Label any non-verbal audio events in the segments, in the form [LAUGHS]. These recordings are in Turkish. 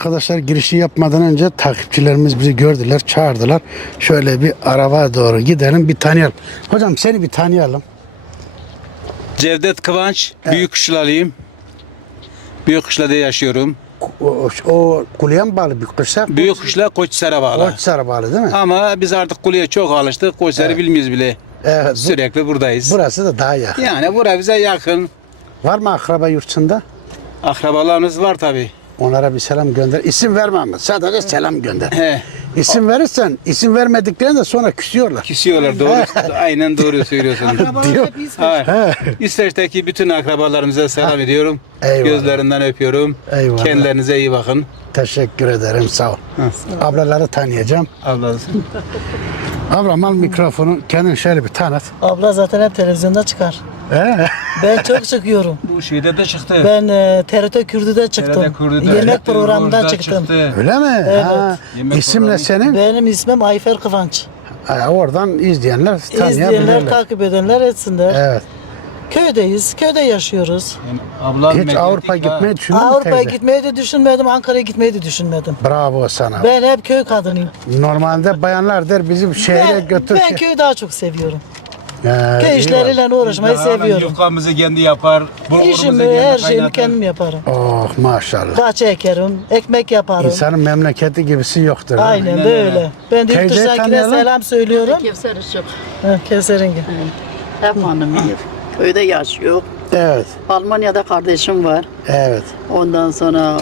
arkadaşlar girişi yapmadan önce takipçilerimiz bizi gördüler, çağırdılar. Şöyle bir araba doğru gidelim, bir tanıyalım. Hocam seni bir tanıyalım. Cevdet Kıvanç, Büyük Kışlalıyım. Büyük Kışla'da yaşıyorum. O, o, kuleye mi bağlı bir kışa? Büyük Kışla Koçser'e bağlı. Koçsar'a bağlı değil mi? Ama biz artık kuleye çok alıştık. Koçser'i bilmiyoruz bile. Evet, Sürekli buradayız. burası da daha yakın. Yani bura bize yakın. Var mı akraba yurtçında? Akrabalarımız var tabi. Onlara bir selam gönder. İsim verme ama sadece selam gönder. He. İsim verirsen isim vermediklerinde sonra küsüyorlar. Küsüyorlar doğru. Aynen doğru söylüyorsun. [LAUGHS] Diyor. Hayır. He. İsveç'teki bütün akrabalarımıza selam ediyorum. Eyvallah. Gözlerinden öpüyorum. Eyvallah. Kendilerinize iyi bakın. Teşekkür ederim sağ ol. Ablaları tanıyacağım. Ablası. Ablam al mikrofonu kendin şöyle bir tanıt. Abla zaten hep televizyonda çıkar. He? Ben çok çıkıyorum. Bu şeyde de çıktı. Ben e, TRT Kürdü'de çıktım. TRT Kürdü'de, Yemek TRT programında çıktım. çıktı. Öyle mi? Evet. Ha. Yemek İsim ne programı. senin? Benim ismim Ayfer Kıvanç. Ha, oradan izleyenler İzleyenler, tanıyabilirler. takip edenler etsinler. Evet. Köydeyiz, köyde yaşıyoruz. Yani ablam Hiç medyatik Avrupa ha. gitmeyi düşündün mü Avrupa'ya teyze? gitmeyi de düşünmedim, Ankara'ya gitmeyi de düşünmedim. Bravo sana. Ben hep köy kadınıyım. Normalde bayanlar der bizi şehre Ben, götür. ben köyü daha çok seviyorum. Ha, Köy iyi var. işleriyle uğraşmayı seviyorum. Yufkamızı kendi yapar. bulgurumuzu İşimi, kendi her şeyimi kaynatır. kendim yaparım. Oh maşallah. Bahçe ekerim, ekmek yaparım. İnsanın memleketi gibisi yoktur. Aynen Aynen böyle. öyle. Ben de yurt Teyze dışındakine tanıyalım. selam söylüyorum. Kevser Işık. Ha, Kevser'in gibi. Hep hanımıyım. Köyde yaşıyor. Evet. Almanya'da kardeşim var. Evet. Ondan sonra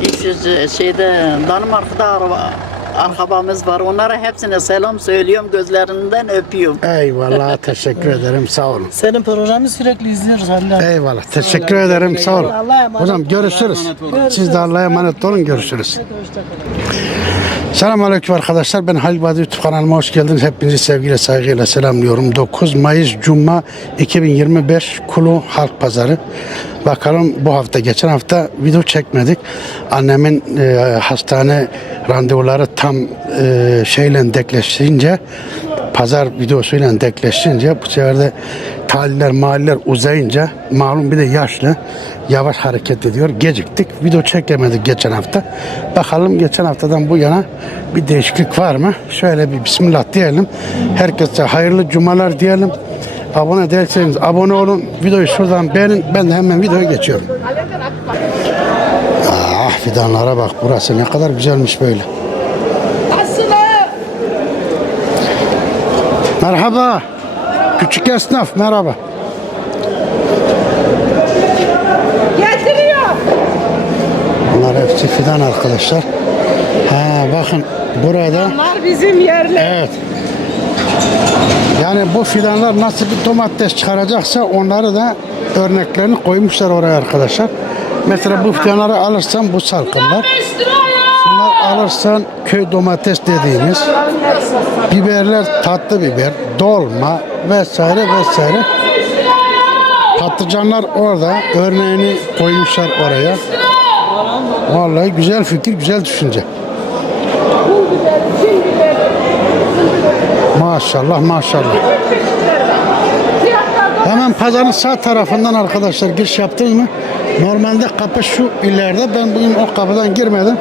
e, İsviçre şeyde Danimarka'da araba, arkabamız var. Onlara hepsine selam söylüyorum. Gözlerinden öpüyorum. Eyvallah [LAUGHS] teşekkür ederim sağ olun. Senin programı sürekli izliyoruz Halil abi. Eyvallah teşekkür ederim sağ olun. Allah'a emanet O zaman olun. görüşürüz. olun. Siz de Allah'a emanet olun görüşürüz. Selamünaleyküm arkadaşlar. Ben Halil Badi YouTube kanalıma hoş geldiniz. Hepinizi sevgiyle saygıyla selamlıyorum. 9 Mayıs Cuma 2025 Kulu Halk Pazarı. Bakalım bu hafta geçen hafta video çekmedik. Annemin e, hastane randevuları tam e, şeyle dekleşince pazar videosuyla dekleşince bu sefer de talihler mahalleler uzayınca malum bir de yaşlı yavaş hareket ediyor. Geciktik. Video çekemedik geçen hafta. Bakalım geçen haftadan bu yana bir değişiklik var mı? Şöyle bir bismillah diyelim. Herkese hayırlı cumalar diyelim. Abone değilseniz abone olun. Videoyu şuradan beğenin. Ben de hemen videoya geçiyorum. Ah fidanlara bak. Burası ne kadar güzelmiş böyle. Merhaba. Küçük esnaf merhaba. Getiriyor. Bunlar hepsi fidan arkadaşlar. Ha bakın burada Bunlar bizim yerli. evet. Yani bu fidanlar nasıl bir domates çıkaracaksa onları da örneklerini koymuşlar oraya arkadaşlar. Mesela bu fidanları alırsan bu salkımlar. Bunlar alırsan köy domates dediğimiz biberler tatlı biber, dolma vesaire vesaire. Patlıcanlar orada örneğini koymuşlar oraya. Vallahi güzel fikir, güzel düşünce. Maşallah maşallah. Hemen pazarın sağ tarafından arkadaşlar giriş yaptınız mı? Normalde kapı şu ileride. Ben bugün o kapıdan girmedim.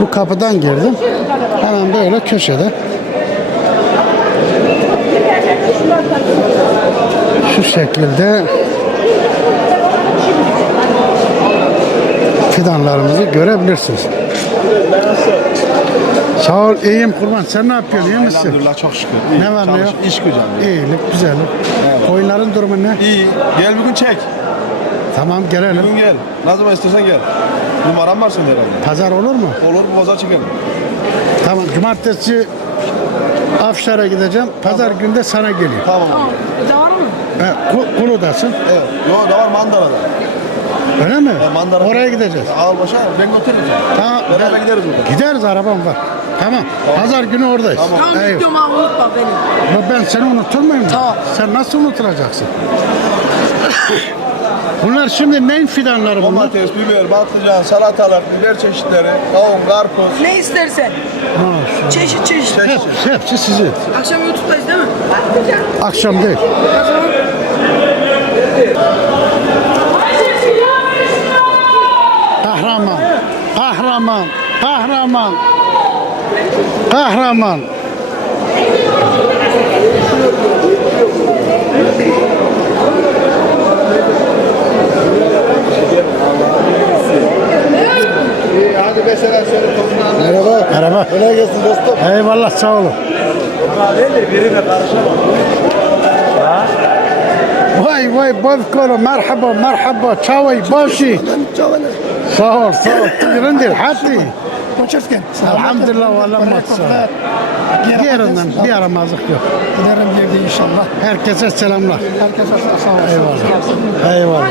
Bu kapıdan girdim. Hemen böyle köşede. Şu şekilde fidanlarımızı görebilirsiniz. Sağ ol, iyiyim kurban. Sen ne yapıyorsun, iyi misin? Elhamdülillah çok şükür. İyi. Ne var ne Çalış- yok? İş güzel. İyilik, güzellik. Koyunların durumu ne? İyi. Gel bir gün çek. Tamam Bir gelelim. gün gel. Ne zaman istersen gel. Numaram var senin herhalde. Pazar olur mu? Olur bu pazar çekelim. Tamam. Cumartesi Afşar'a gideceğim. Pazar günde sana geliyor. Tamam. He, Ku- Kulu'dasın. Evet. Yo da var Mandara'da. Öyle mi? E, Mandara. Oraya gideceğiz. Al başa ben götürürüm. Tamam. Beraber ben- gideriz burada. Gideriz arabam var. Tamam. Pazar günü oradayız. Tamam. Tamam unutma beni. Ama Ben seni unutur muyum? Tamam. Sen nasıl unutulacaksın? [COUGHS] bunlar şimdi neyin fidanları bunlar? Domates, biber, patlıcan, salatalık, biber çeşitleri, kavun, karpuz. Ne istersen. Maşallah. Çeşit çeşit. Çeşit. Hepsi, hepsi sizin. Akşam YouTube'dayız değil mi? Akşam değil. Kahraman. Kahraman. kahraman, kahraman, kahraman. Hadi mesela söyle topundan. Merhaba. Merhaba. Kolay gelsin dostum. Eyvallah sağ olun. Vay vay bozkolo merhaba merhaba çavay başı. Sağ ol sağ ol. Tüyüründür hadi. Koçersken. Elhamdülillah valla maçsa. Yerinden bir aramazlık yok. Giderim girdi inşallah. Herkese selamlar. Herkese sağ. Eyvallah. Eyvallah.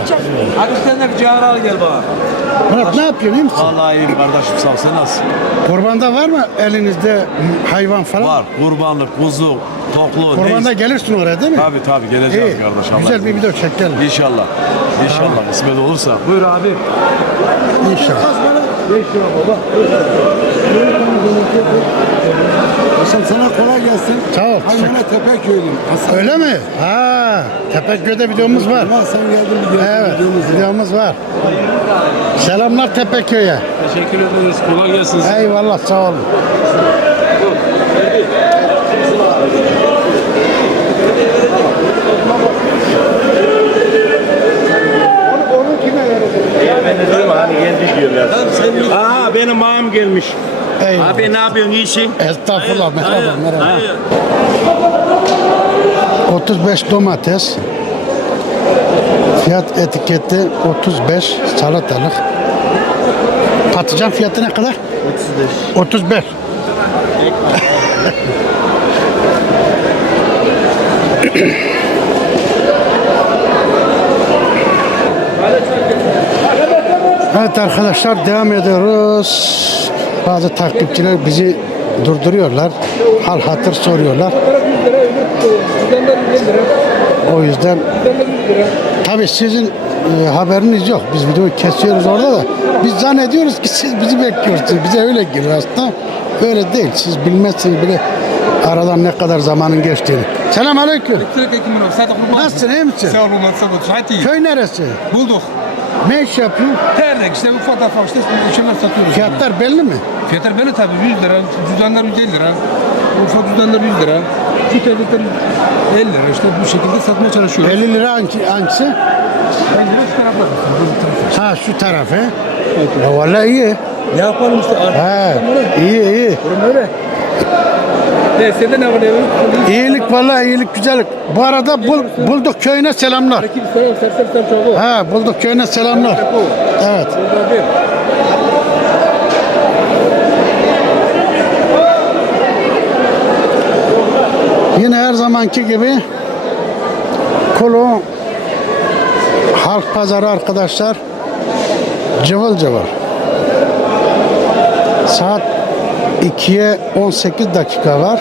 Hadi sen de bir al gel bana. Murat ne yapıyorsun iyi misin? Vallahi iyiyim kardeşim sağ ol. Sen nasılsın? Kurbanda var mı elinizde hayvan falan? Var. Kurbanlık, kuzu, toklu. Kurbanda gelirsin oraya değil mi? Tabii tabii geleceğiz İyi. kardeş. Allah Güzel bir video çekelim. İnşallah. İnşallah kısmet olursa. Buyur abi. İnşallah. Hasan sana kolay gelsin. Sağ ol. Haymana Tepeköylüyüm. Hasan. Öyle mi? Ha, Tepeköy'de videomuz var. Ama sen geldin gördün Evet, videomuzu. videomuz var. Selamlar Tepeköy'e. Teşekkür ederiz. Kolay gelsin. Eyvallah, sağ olun. Aa benim ağam gelmiş. Eyvallah. Abi ne yapıyorsun iyisin? Estağfurullah, merhaba, Hayır, merhaba. hayır. 35 domates. Fiyat etiketi 35 salatalık. Patlıcan fiyatı ne kadar? 35. 35. [LAUGHS] [LAUGHS] Evet arkadaşlar devam ediyoruz. Bazı takipçiler bizi durduruyorlar. Hal hatır soruyorlar. O yüzden tabii sizin e, haberiniz yok. Biz videoyu kesiyoruz orada da. Biz zannediyoruz ki siz bizi bekliyorsunuz. Bize öyle geliyor aslında. Öyle değil. Siz bilmezsiniz bile aradan ne kadar zamanın geçtiğini. Selam aleyküm. Nasılsın iyi misin? Köy neresi? bulduk. Ne iş yapıyorsun? Terlik işte ufak ufak işte şeyler satıyoruz. Fiyatlar belli mi? Fiyatlar böyle tabii 100 lira, cüzdanlar 150 lira, ufak cüzdanlar 100 lira, şu terlikler 50 lira işte bu şekilde satmaya çalışıyoruz. 50 lira hangi, hangisi? 50 lira şu tarafta. Ha şu tarafı. Ya vallahi iyi. Ne yapalım işte artık. He, iyi iyi. Durum öyle. Ne, sende ne var ne yok? İyilik vallahi iyilik güzellik. Bu arada bul, bulduk köyüne selamlar. Kim selam, sersem sen çoğu. Ha bulduk köyüne selamlar. Evet. Yine her zamanki gibi Kulu Halk Pazarı arkadaşlar cıvıl cıvıl. Saat 2'ye 18 dakika var.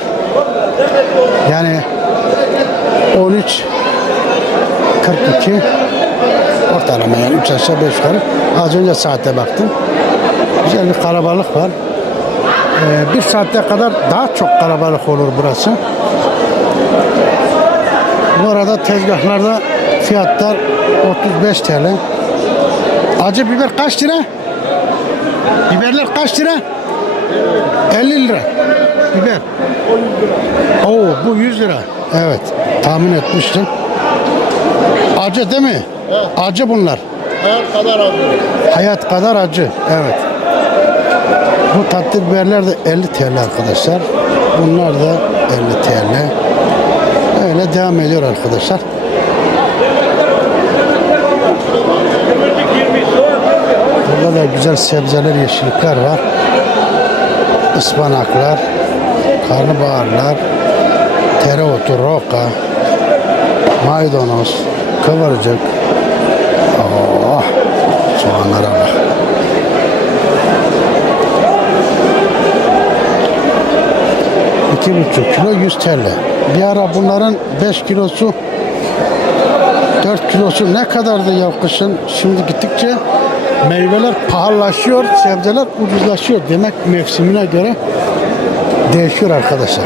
Yani 13 42 ortalama yani 3 aşağı 5 yukarı. Az önce saate baktım. Güzel bir kalabalık var. Ee, bir saatte kadar daha çok kalabalık olur burası. Bu arada tezgahlarda fiyatlar 35 TL. Acı biber kaç lira? Biberler kaç lira? 50 lira. Biber. Oo bu 100 lira. Evet. Tahmin etmiştim. Acı değil mi? Acı bunlar. Hayat kadar abi. Hayat kadar acı. Evet. Bu tatlı biberler de 50 TL arkadaşlar. Bunlar da 50 TL. Öyle devam ediyor arkadaşlar. Burada da güzel sebzeler, yeşillikler var. Ispanaklar, karnabaharlar, tereotu, roka, maydanoz, kıvırcık. Oh, soğanlara bak. İki buçuk kilo 100 TL. Bir ara bunların 5 kilosu 4 kilosu ne kadardı ya kışın? Şimdi gittikçe meyveler pahalılaşıyor, sebzeler ucuzlaşıyor. Demek mevsimine göre değişiyor arkadaşlar.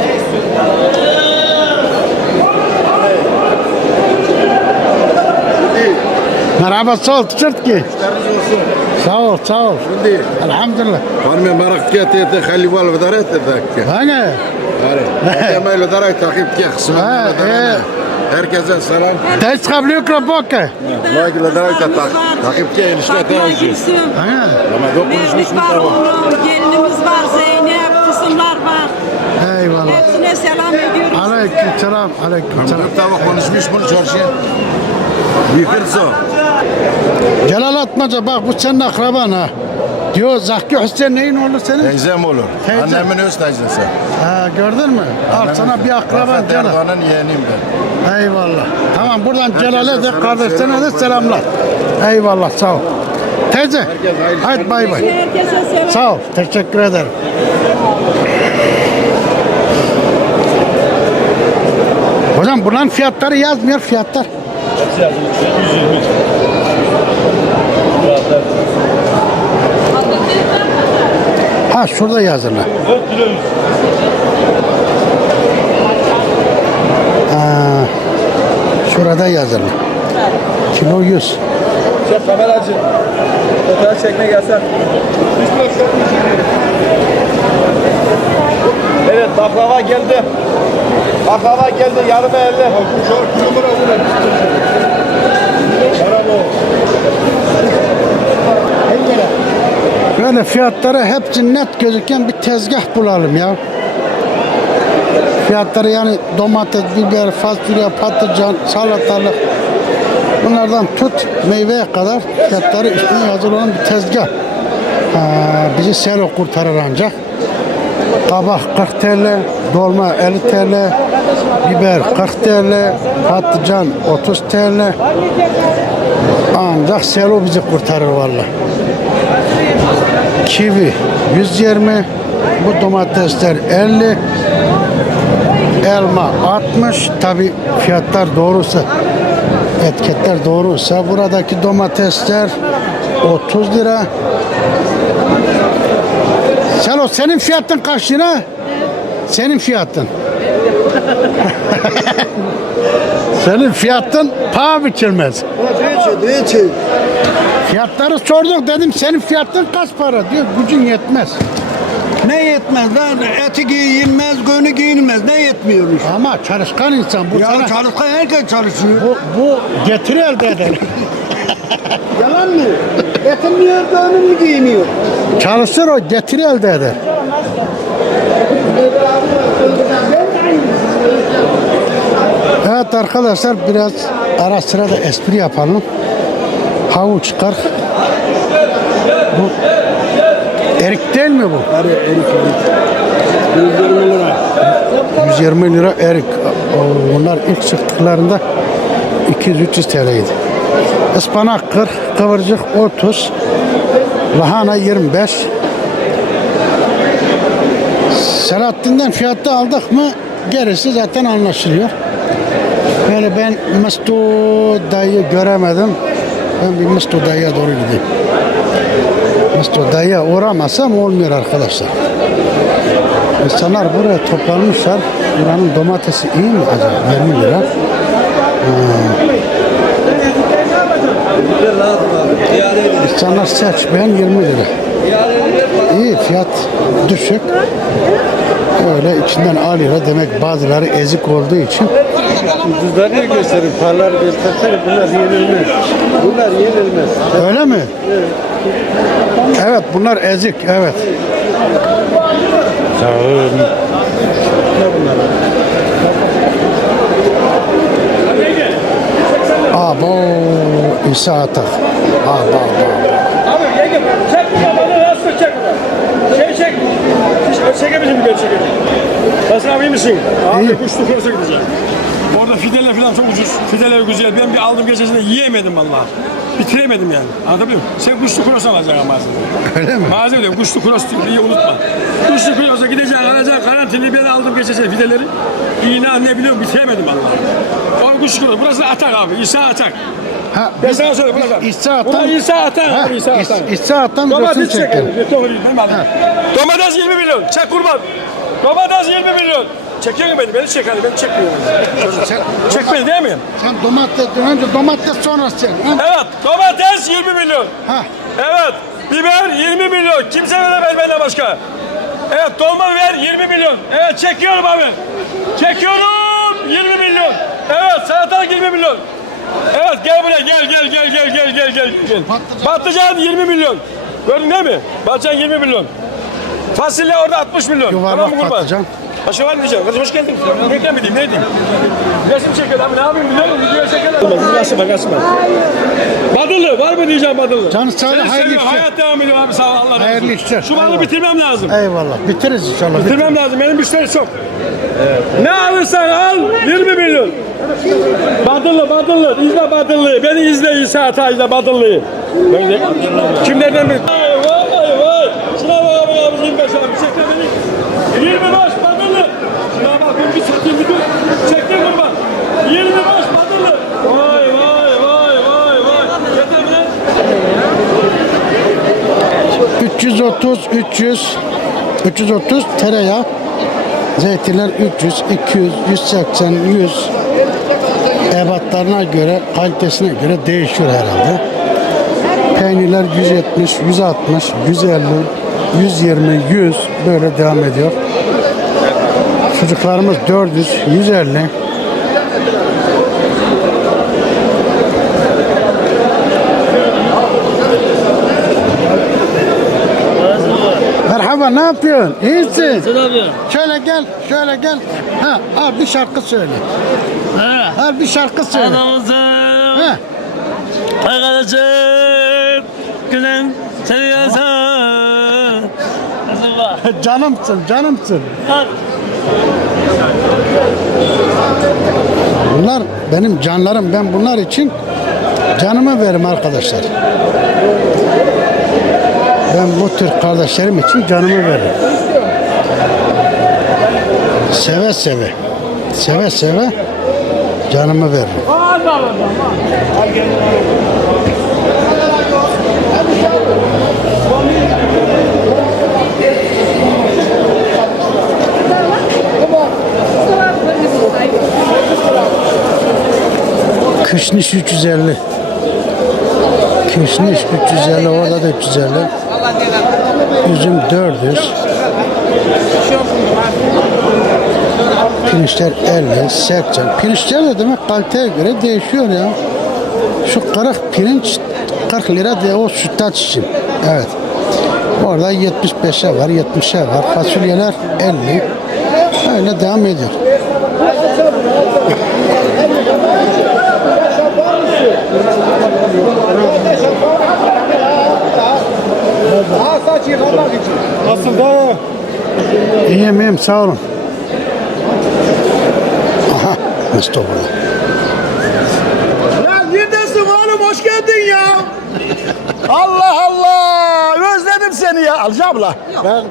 Merhaba sol çırt ki. Sağ ol, sağ ol. Elhamdülillah. Hanım merak etti, halli var ve darat etti. Hani? Hani. [LAUGHS] Temel olarak takip ki kısmı. Herkese selam. Tez kabliyo krabaka. Like ile darat takip ki enişte teyze. Hani? Ama dokunmuş mu? Gelin Aleyküm selam, aleyküm selam. Çok tavuk konuşmuş bunu çarşıya. Bir kırsa. Celal Atmaca bak bu senin akraban ha. Diyor Zahki Hüseyin neyin oğlu senin? Teyzem olur. Teyze. Annemin öz teyzesi. Ha, gördün mü? Al sana bir akraban Celal. Erdoğan'ın yeğeniyim ben. Eyvallah. Tamam buradan Celal'e de kardeşlerine de selamlar. Eyvallah sağ ol. Teyze. Hadi bay bay. Sağ ol. Teşekkür ederim. Hocam bunların fiyatları yazmıyor fiyatlar. Ha şurada yazılı. Ha, şurada yazılı. Kilo 100. Çek kameracı. Fotoğraf çekmeye gelsen. Evet baklava geldi. Baklava geldi yarım elde. Çok numara Böyle fiyatları hepsi net gözüken bir tezgah bulalım ya. Fiyatları yani domates, biber, fasulye, patlıcan, salatalık bunlardan tut meyveye kadar fiyatları üstüne yazılı olan bir tezgah. Ha, bizi selo kurtarır ancak. Kabak 40 TL, dolma 50 TL, biber 40 TL, patlıcan 30 TL. Ancak selo bizi kurtarır vallahi kivi 120 bu domatesler 50 elma 60 tabi fiyatlar doğrusa etiketler doğruysa buradaki domatesler 30 lira Selo senin fiyatın kaç lira? Senin fiyatın. senin fiyatın paha biçilmez. Fiyatları sorduk dedim senin fiyatın kaç para diyor gücün yetmez. Ne yetmez lan? Eti giyilmez, gönü giyilmez. Ne yetmiyormuş? Ama çalışkan insan bu Ya sana çalışkan herkes çalışıyor. bu, bu getiri elde eder. Yalan mı? Yetinmiyor, gönlüm mü giyiniyor? Çalışır o getiri elde eder. Evet arkadaşlar biraz ara sıra da espri yapalım. Havuç çıkar. Bu erik değil mi bu? Hadi erik erik. 120 lira. 120 lira erik. O, Bunlar ilk çıktıklarında 200-300 TL'ydi. Ispanak 40, kıvırcık 30, lahana 25. Selahattin'den fiyatta aldık mı gerisi zaten anlaşılıyor. Böyle ben Mustu dayı göremedim. Ben bir Mustu dayıya doğru gideyim. Mustu dayıya uğramasam olmuyor arkadaşlar. İnsanlar buraya toplanmışlar. Buranın domatesi iyi mi acaba? 20 lira. Hmm. İnsanlar seç. Ben 20 lira. İyi fiyat düşük. Öyle içinden alıyor. Demek bazıları ezik olduğu için Ucuzları gösterin, paraları göstersene. Bunlar yenilmez. Bunlar yenilmez. Öyle mi? Evet bunlar ezik evet. Abo İsa Atak. Abo abo. Abi yenge çek babanı nasıl çek bunu? Şey çek. Çekebilir mi çekebilir? Hasan abi iyi misin? Abi İyi. kuşlu kursa gideceğim. Orada fideler falan çok ucuz. Fideler güzel. Ben bir aldım gecesinde yiyemedim vallahi. Bitiremedim yani. Anlatabiliyor muyum? Sen kuşlu kuros alacaksın malzeme. Öyle mi? Malzeme diyorum. Kuşlu kuros. İyi unutma. Kuşlu kurosa gideceksin, alacaksın karantinayı. Ben aldım gecesinde fideleri. İğne ne biliyorum bitiremedim vallahi. O kuşlu kuros. Burası atak abi. İsa atak. Ha, Ben sana söyleyeyim burası. İsa Atan. İsa atak Ha. İsa atak. İsa Atan ben alayım. Domates 20 milyon. Çek kurban. Domates 20 milyon. Çekiyor mu beni? Beni çek hadi. Beni çekmiyor. Çek beni değil mi? Sen domates önce domates sonra sen. Ha? Evet. Domates 20 milyon. ha. Evet. Biber 20 milyon. Kimse veremez benden başka. Evet dolma biber 20 milyon. Evet çekiyorum abi. Çekiyorum 20 milyon. Evet salatalık 20 milyon. Evet gel buraya gel gel gel gel gel gel gel. gel. Patlıcan 20 milyon. Gördün değil mi? Patlıcan 20 milyon. Fasulye orada 60 milyon. Yuvarlak tamam mı kurban? patlıcan. Başka var mı diyeceğim? Kardeşim hoş geldin. Reklam edeyim ne diyeyim? Resim çekiyor abi ne yapayım biliyor musun? Video çekiyor. Nasıl bak nasıl bak. Badıllı var mı diyeceğim badıllı? Canı sağ ol, Seni hayırlı seviyorum, işler. Hayat devam ediyor abi sağ ol Allah razı olsun. Hayırlı işler. Şu balı Eyvallah. bitirmem lazım. Eyvallah. Bitiririz inşallah. Bitirmem lazım. Benim müşteri çok. Ne alırsan al 20 milyon. Badıllı, Badıllı, izle Badıllı'yı. Beni izle İsa Ata, izle Badıllı'yı. Ben de- Kimlerden bir? Vay vay vay. Şuna bak abi abi 25 abi. Çekme beni. 25 Badıllı. Şuna bak ben bir satayım bir dur. Çektim kurban. 25 Badıllı. Vay vay vay vay vay. Yeter mi? 330, 300, 330 tereyağı. Zeytinler 300, 200, 180, 100. Ebatlarına göre, kalitesine göre değişiyor herhalde. Peynirler 170, 160, 150, 120, 100 böyle devam ediyor. Çocuklarımız 400, 150. Merhaba ne yapıyorsun? İyisin. Şöyle gel, şöyle gel. Ha, al bir şarkı söyle. Al bir şarkı söyle. Ha. Arkadaşım gülen seni yazar. [LAUGHS] canımsın, canımsın. Bunlar benim canlarım. Ben bunlar için canımı veririm arkadaşlar. Ben bu tür kardeşlerim için canımı veririm. Seve seve. Seve seve canımı veririm. Kışniş 350. Kışniş 350 orada da 350. Üzüm 400. Pirinçler 50, 80. Pirinçler de demek kaliteye göre değişiyor ya. Şu kırık pirinç 40 lira diye o sütlaç için. Evet. Orada 75'e var, 70'e var. Fasulyeler 50. Öyle devam ediyor. Daha saç yıkamak için. Nasıl da? İyiyim iyiyim sağ olun. Aha Mustafa. Ya neredesin oğlum? Hoş geldin ya. Allah Allah. Özledim seni ya. Alacağım abla. Ben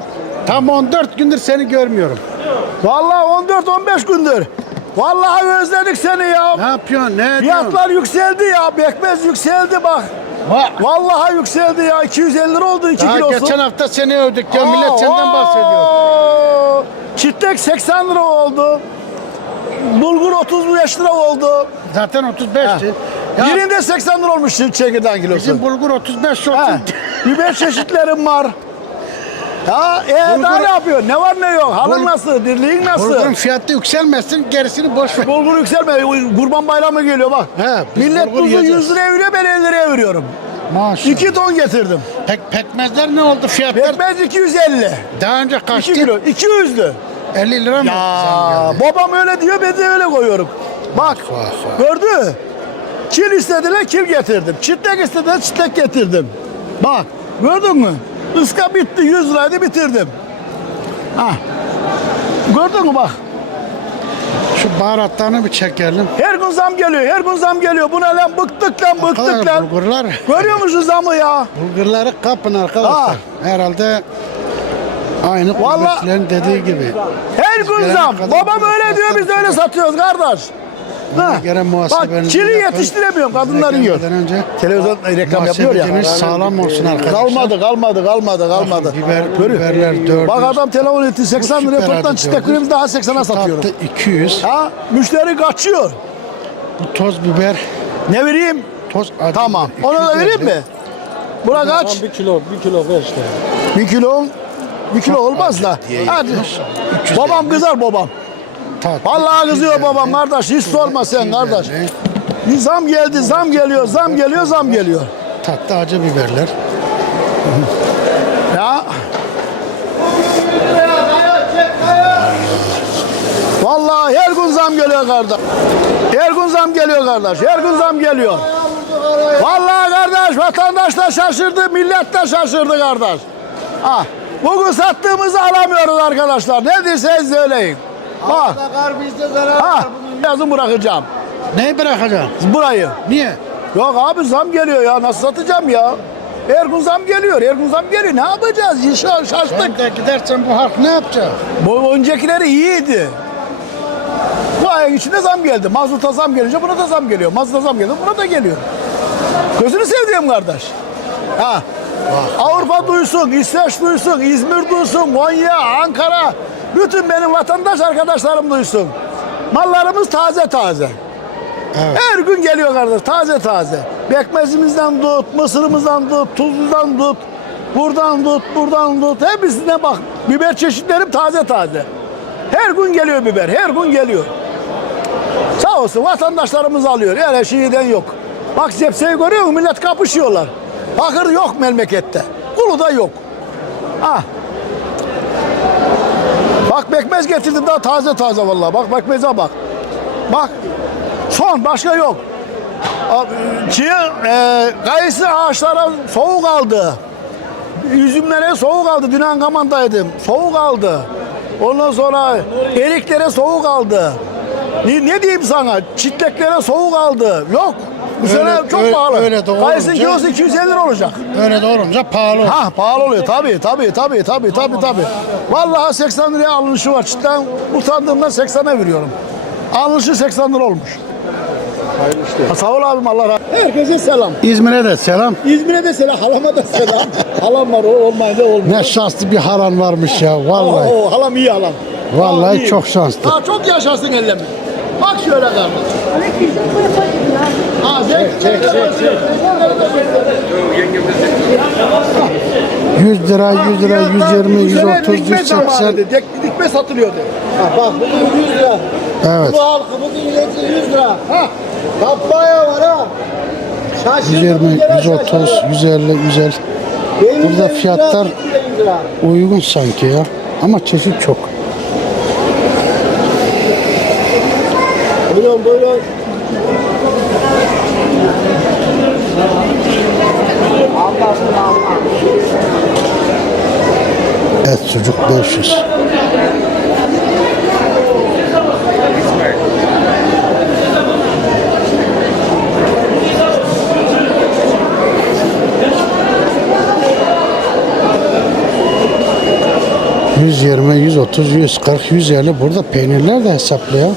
tam 14 gündür seni görmüyorum. Vallahi 14-15 gündür. Vallahi özledik seni ya. Ne yapıyorsun? Ne ediyorsun? Fiyatlar yükseldi ya. Bekmez yükseldi bak. Va- Vallahi yükseldi ya. 250 lira oldu 2 Daha kilosu. geçen hafta seni övdük ya. Millet Aa, senden aa. bahsediyor. Çitlek 80 lira oldu. Bulgur 35 lira oldu. Zaten 35'ti. Ya Birinde 80 lira olmuş çekirdeğin kilosu. bizim bulgur 35 Ha, olsun. biber çeşitlerim var. [LAUGHS] Ya e, daha Bulgur- ne yapıyor? Ne var ne yok? Halın Bul- nasıl? Dirliğin nasıl? Bulgurun fiyatı yükselmesin gerisini boş ver. Bulgur yükselme. Kurban bayramı geliyor bak. He, Millet bulgur tuzu yiyeceğiz. 100 liraya veriyor ben 50 liraya veriyorum. Maşallah. 2 ton getirdim. Pek, pekmezler ne oldu fiyatlar? Pekmez 250. Daha önce 2 kaçtı? kilo. 200'lü. 50 lira mı? Ya babam öyle diyor ben de öyle koyuyorum. Bak vah. gördü. Kil istediler kil getirdim. Çitlek istediler çitlek getirdim. Bak gördün mü? Iska bitti 100 liraydı bitirdim. Ha. Gördün mü bak. Şu baharatlarını bir çekelim. Her gün zam geliyor, her gün zam geliyor. Buna lan bıktık lan bıktık Arkadaşlar lan. bulgurlar, Görüyor musun zamı ya? bulgurları kapın arkadaşlar. Ha. Herhalde aynı Vallahi- dediği gibi. Her gün zam. Babam öyle diyor biz öyle satıyoruz kardeş. Ha. göre Bak yapın. yetiştiremiyorum kadınlar yiyor. önce Televizyon reklam yapıyor ya. sağlam olsun arkadaşlar. Kalmadı, kalmadı, kalmadı, kalmadı. biber- Görüyor. biberler 400. Bak adam telefon etti 80 Bu liraya toptan 400. kremi daha 80'a satıyorum. Tatlı 200. Ha? Müşteri kaçıyor. Bu toz biber, Ne vereyim? toz acı Tamam. biber Ona da 250. vereyim mi? Bura kaç? Bir kilo, bir kilo ver işte. Bir kilo. Bir kilo olmaz da. Hadi. Babam kızar babam. Tat- Vallahi kızıyor babam kardeş. Hiç sorma sen kardeş. Bir zam geldi, zam geliyor, zam geliyor, zam geliyor. Tatlı acı biberler. Ya. Vallahi her gün zam geliyor kardeş. Her gün zam geliyor kardeş. Her gün zam geliyor. Vallahi kardeş vatandaş da şaşırdı, millet de şaşırdı kardeş. Ha, bugün sattığımızı alamıyoruz arkadaşlar. Ne derseniz söyleyin. Ha. Ha, yazın bırakacağım. Neyi bırakacaksın? Burayı. Niye? Yok abi zam geliyor ya. Nasıl satacağım ya? Her gün zam geliyor. Her gün zam geliyor. Ne yapacağız? Şa- Şaştık. Sen de gidersen bu halk ne yapacak? Bu öncekileri iyiydi. Bu ayın içinde zam geldi. Mazota zam gelince buna da zam geliyor. Mazota zam gelince buna da geliyor. Gözünü sevdiğim kardeş. Ha. Avrupa duysun, İsveç duysun, İzmir duysun, Konya, Ankara. Bütün benim vatandaş arkadaşlarım duysun. Mallarımız taze taze. Her gün geliyor kardeş taze taze. Bekmezimizden tut, mısırımızdan tut, tuzludan tut, buradan tut, buradan tut. Hepsine bak. Biber çeşitlerim taze taze. Her gün geliyor biber, her gün geliyor. Sağ olsun vatandaşlarımız alıyor. Yani şeyden yok. Bak zepseyi görüyor musun? Millet kapışıyorlar. Bakır yok memlekette. Kulu da yok. Ha. Bak bekmez getirdim daha taze taze vallahi. Bak bekmeze bak. Bak. Son başka yok. Şey, e, kayısı ağaçlara soğuk aldı. Üzümlere soğuk aldı. Dün Ankaman'daydım. Soğuk aldı. Ondan sonra eriklere soğuk aldı. Ne, ne diyeyim sana? Çitleklere soğuk aldı. Yok. Bu Öyle- sene çok öyle- pahalı. öyle de Kayısının olunca- kilosu 250 lira olacak. Öyle de olunca pahalı olur. Ha pahalı oluyor tabii tabii tabii tabii tabii tabii. Vallahi 80 liraya alınışı var. Çitten utandığımdan 80'e veriyorum. Alınışı 80 lira olmuş. Ha, Sağ ol abim Allah razı Herkese selam. İzmir'e de selam. İzmir'e de selam, halama da selam. halam var o olmayınca olmuyor. Ne şanslı bir halan varmış ya vallahi. Oo, halam iyi halam. Vallahi Halam iyi. çok şanslı. Ha, çok yaşasın elleme. Bak şöyle kardeş. Ha, çek, çek, çek, çek. 100 lira, 100 lira, 120, 130, Dikme 180. Dik, dikme satılıyordu. Ha, bak bugün 100 lira. Evet. Bu halkı bugün ileti 100 lira. Ha. Kampanya var ha. Şaşırdım, 120, gene 130, şaşırdım. 150, 100. Benim Burada de 100 fiyatlar- lira, sizin de 100 lira. Uygun sanki ya. Ama çeşit çok. Buyurun buyurun. Et sucuk 500. Yüz yirmi, yüz otuz, yüz kırk, yüz elli. Burada peynirler de hesaplı ya.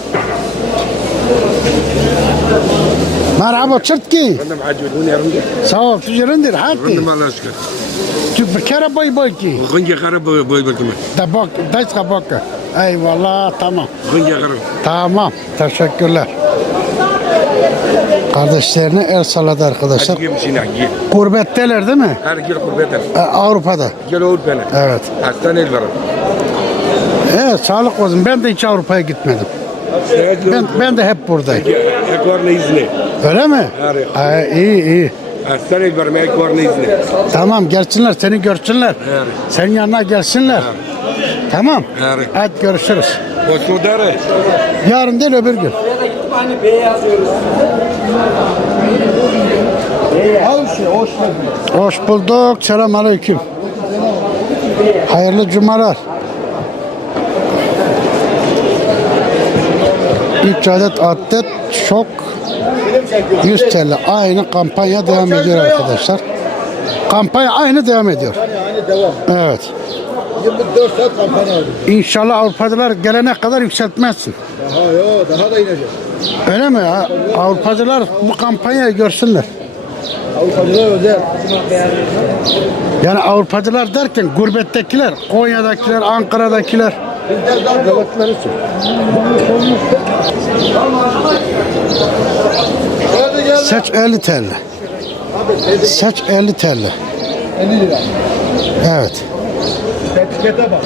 Merhaba çırtki. Sağ ol. Tüccarındır. Hadi. الله اشكر Tüp bir kere boy boy ki. غنجة قرب بوي بلتما Da bak, da bak. Eyvallah tamam. غنجة قرب Tamam. Teşekkürler. Kardeşlerine el salladı arkadaşlar. حجي مشينا حجي Gurbetteler değil mi? هرجي القربات E, Avrupa'da. جل اول بنا Evet. حسن البرد Evet sağlık olsun. Ben de hiç Avrupa'ya gitmedim. Ben, ben de hep buradayım. Ek izni. Öyle mi? Ee, iyi iyi. Sen ekber mi izni. Tamam gelsinler seni görsünler. Senin yanına gelsinler. Tamam. Hadi görüşürüz. Hoşçakalın. Yarın değil öbür gün. Oraya B yazıyoruz. Hoş bulduk. Selam aleyküm. Hayırlı cumalar. Üç adet atlet şok 100 TL. Aynı kampanya devam ediyor arkadaşlar. Kampanya aynı devam ediyor. Devam. Evet. 24 saat kampanya oldu. İnşallah Avrupalılar gelene kadar yükseltmezsin. Daha yok, daha da inecek. Öyle mi? Ha, Avrupalılar bu kampanyayı görsünler. Avrupa'da özel. Yani Avrupalılar derken gurbettekiler, Konya'dakiler, Ankara'dakiler. Devletler için. Seç 50 TL. Seç 50 TL. 50 lira. Evet. Etikete bak.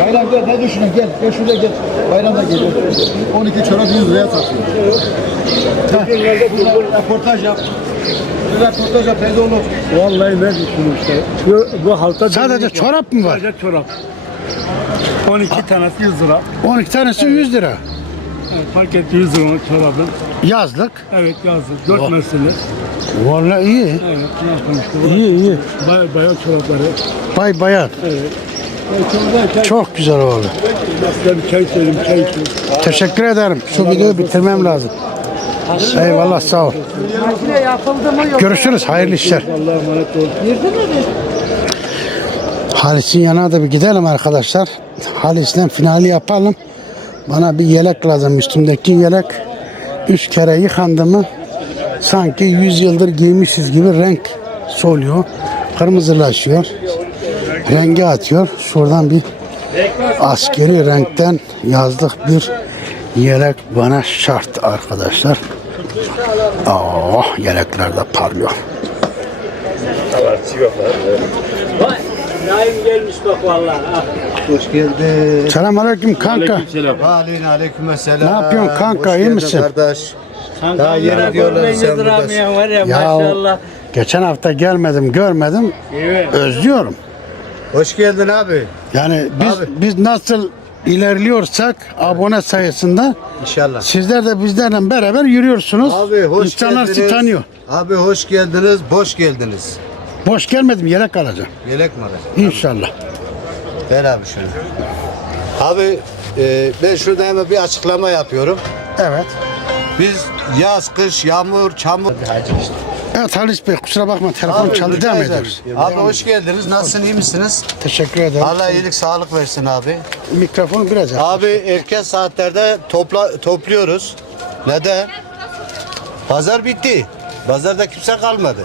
Bayram gel ne düşünün gel. Gel şuraya gel. Bayram da geliyor. 12 çorap 100 liraya satıyor. Heh, burada Röportaj yap. Bir röportaj yap teyze oğlum. Vallahi ne düşünmüşler? Bu, bu halta Sadece çorap mı var? Sadece çorap. 12 tanesi 100 lira. 12 tanesi 100 lira. Evet, paket 100 lira çorabın. Yazlık. Evet yazdık. 4 mesele. Vallahi iyi. Evet ne yapmıştı? İyi iyi. Bay, bayağı çorapları. Bay bayan. Evet. Ben çoraplar çay. Çok güzel oldu. Size bir çay söyleyeyim. Çay için. Teşekkür ederim. Şu videoyu bitirmem lazım. Eyvallah sağ ol. Görüşürüz. Hayırlı işler. Allah'a emanet olun. Halis'in yanına da bir gidelim arkadaşlar. Halis'le finali yapalım. Bana bir yelek lazım. Üstümdeki yelek üç kere yıkandı mı sanki 100 yıldır giymişiz gibi renk soluyor. Kırmızılaşıyor. Rengi atıyor. Şuradan bir askeri renkten yazlık bir yelek bana şart arkadaşlar. Oh yelekler de parlıyor. Naim gelmiş bak vallahi. Hoş geldin. Selamünaleyküm kanka. Aleyküm aleyküm selam. Ne yapıyorsun kanka, iyi misin? Kardeş. Kanka Daha yeni diyorlar sen buradasın. var ya, Ya maşallah. geçen hafta gelmedim görmedim Evet. özlüyorum. Hoş geldin abi. Yani biz Abi. biz nasıl ilerliyorsak abone sayısında İnşallah. sizler de bizlerle beraber yürüyorsunuz. Abi hoş İnsanlar geldiniz. sizi tanıyor. Abi hoş geldiniz, boş geldiniz. Boş gelmedim yelek alacağım. Yelek mi alacak? İnşallah. Ver abi şunu. Abi e, ben şurada hemen bir açıklama yapıyorum. Evet. Biz yaz, kış, yağmur, çamur. Evet Halis Bey kusura bakma telefon çaldı devam ediyoruz. Abi hoş geldiniz. Nasılsın, iyi misiniz? Teşekkür ederim. Allah iyilik, sağlık versin abi. Mikrofonu biraz yap. Abi erken saatlerde topla, topluyoruz. Neden? Pazar bitti. Pazarda kimse kalmadı.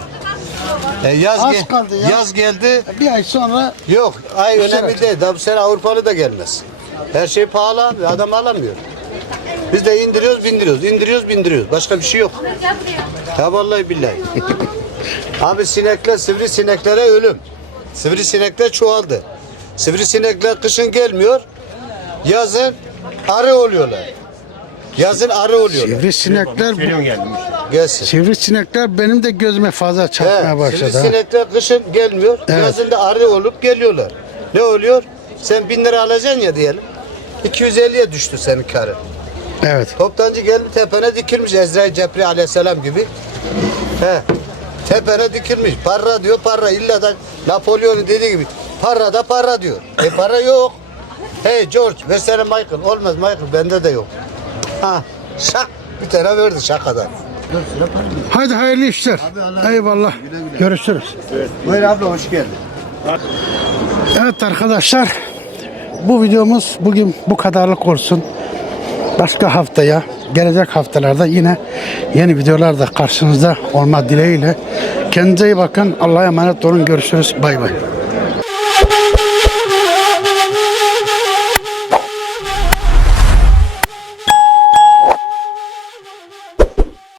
E, yaz, Az kaldı ya. yaz geldi. Bir ay sonra Yok, ay önemli değil. Daha bu sene Avrupalı da gelmez. Her şey pahalı abi. Adam alamıyor. Biz de indiriyoruz, bindiriyoruz. indiriyoruz, bindiriyoruz. Başka bir şey yok. Ya vallahi billahi. [LAUGHS] abi sinekler, sivrisineklere ölüm. Sivrisinekler çoğaldı. Sivrisinekler kışın gelmiyor. Yazın arı oluyorlar. Yazın arı oluyorlar. sivrisinekler Gelsin. sivrisinekler benim de gözüme fazla çarpmaya başladı. ha. Sivrisinekler kışın gelmiyor. Evet. Yazın da arı olup geliyorlar. Ne oluyor? Sen bin lira alacaksın ya diyelim. 250'ye düştü senin karın. Evet. Toptancı gelmiş tepene dikilmiş Ezrail Cepri aleyhisselam gibi. He. Tepene dikilmiş. Parra diyor parra. İlla da Napolyon'un dediği gibi. Parra da parra diyor. E para yok. Hey George versene Michael. Olmaz Michael bende de yok. Ha şak bir tane verdi şakadan. Haydi hayırlı işler. Eyvallah. Görüşürüz. Buyur abla hoş geldin. Evet arkadaşlar bu videomuz bugün bu kadarlık olsun. Başka haftaya gelecek haftalarda yine yeni videolarda karşınızda olma dileğiyle. Kendinize iyi bakın. Allah'a emanet olun. Görüşürüz. Bay bay.